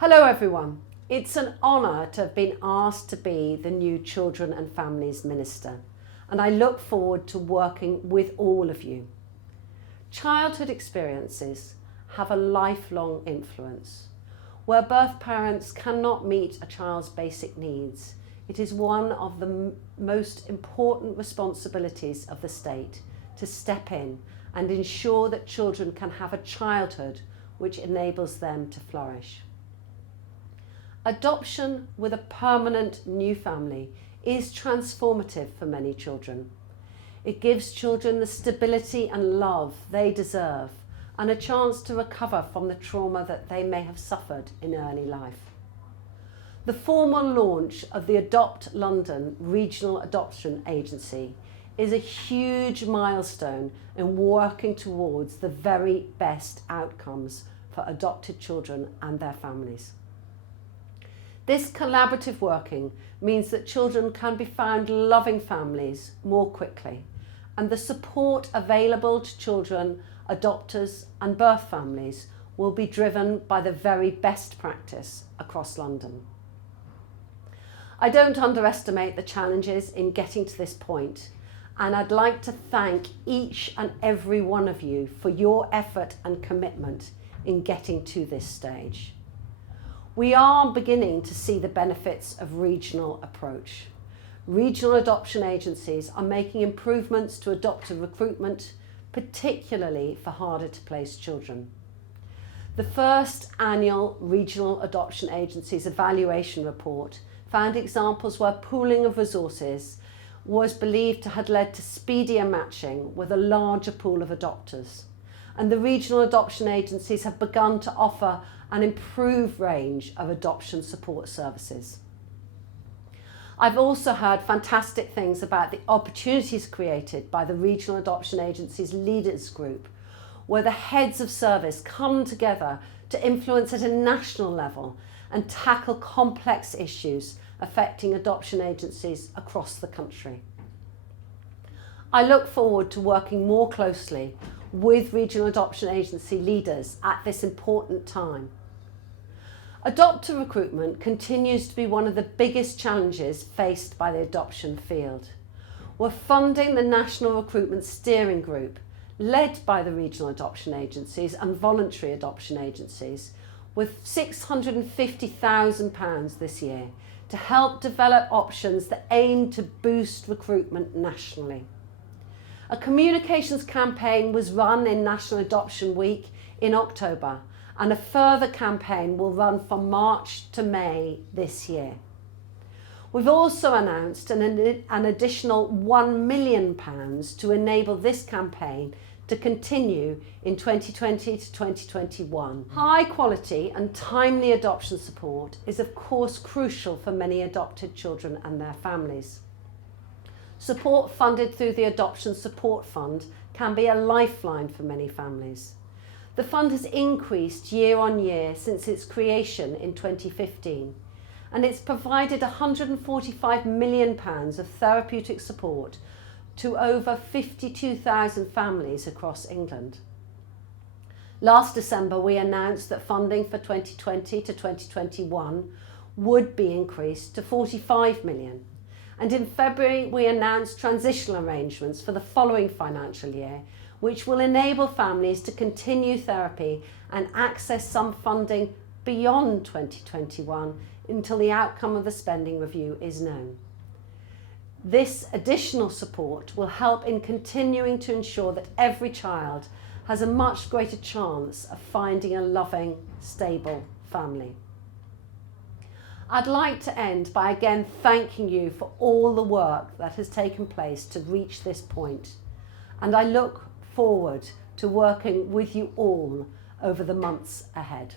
Hello everyone. It's an honour to have been asked to be the new Children and Families Minister, and I look forward to working with all of you. Childhood experiences have a lifelong influence. Where birth parents cannot meet a child's basic needs, it is one of the most important responsibilities of the state to step in and ensure that children can have a childhood which enables them to flourish. Adoption with a permanent new family is transformative for many children. It gives children the stability and love they deserve and a chance to recover from the trauma that they may have suffered in early life. The formal launch of the Adopt London Regional Adoption Agency is a huge milestone in working towards the very best outcomes for adopted children and their families. This collaborative working means that children can be found loving families more quickly, and the support available to children, adopters and birth families will be driven by the very best practice across London. I don't underestimate the challenges in getting to this point, and I'd like to thank each and every one of you for your effort and commitment in getting to this stage. We are beginning to see the benefits of regional approach. Regional adoption agencies are making improvements to adopter recruitment, particularly for harder to place children. The first annual Regional Adoption Agencies Evaluation Report found examples where pooling of resources was believed to have led to speedier matching with a larger pool of adopters. And the regional adoption agencies have begun to offer an improved range of adoption support services. I've also heard fantastic things about the opportunities created by the Regional Adoption Agencies Leaders Group, where the heads of service come together to influence at a national level and tackle complex issues affecting adoption agencies across the country. I look forward to working more closely with regional adoption agency leaders at this important time. Adopter recruitment continues to be one of the biggest challenges faced by the adoption field. We're funding the National Recruitment Steering Group, led by the regional adoption agencies and voluntary adoption agencies, with £650,000 this year to help develop options that aim to boost recruitment nationally. A communications campaign was run in National Adoption Week in October, and a further campaign will run from March to May this year. We've also announced an additional £1 million to enable this campaign to continue in 2020 to 2021. High quality and timely adoption support is of course crucial for many adopted children and their families. Support funded through the Adoption Support Fund can be a lifeline for many families. The fund has increased year on year since its creation in 2015, and it's provided £145 million of therapeutic support to over 52,000 families across England. Last December, we announced that funding for 2020 to 2021 would be increased to £45 million. And in February, we announced transitional arrangements for the following financial year, which will enable families to continue therapy and access some funding beyond 2021 until the outcome of the spending review is known. This additional support will help in continuing to ensure that every child has a much greater chance of finding a loving, stable family. I'd like to end by again thanking you for all the work that has taken place to reach this point, and I look forward to working with you all over the months ahead.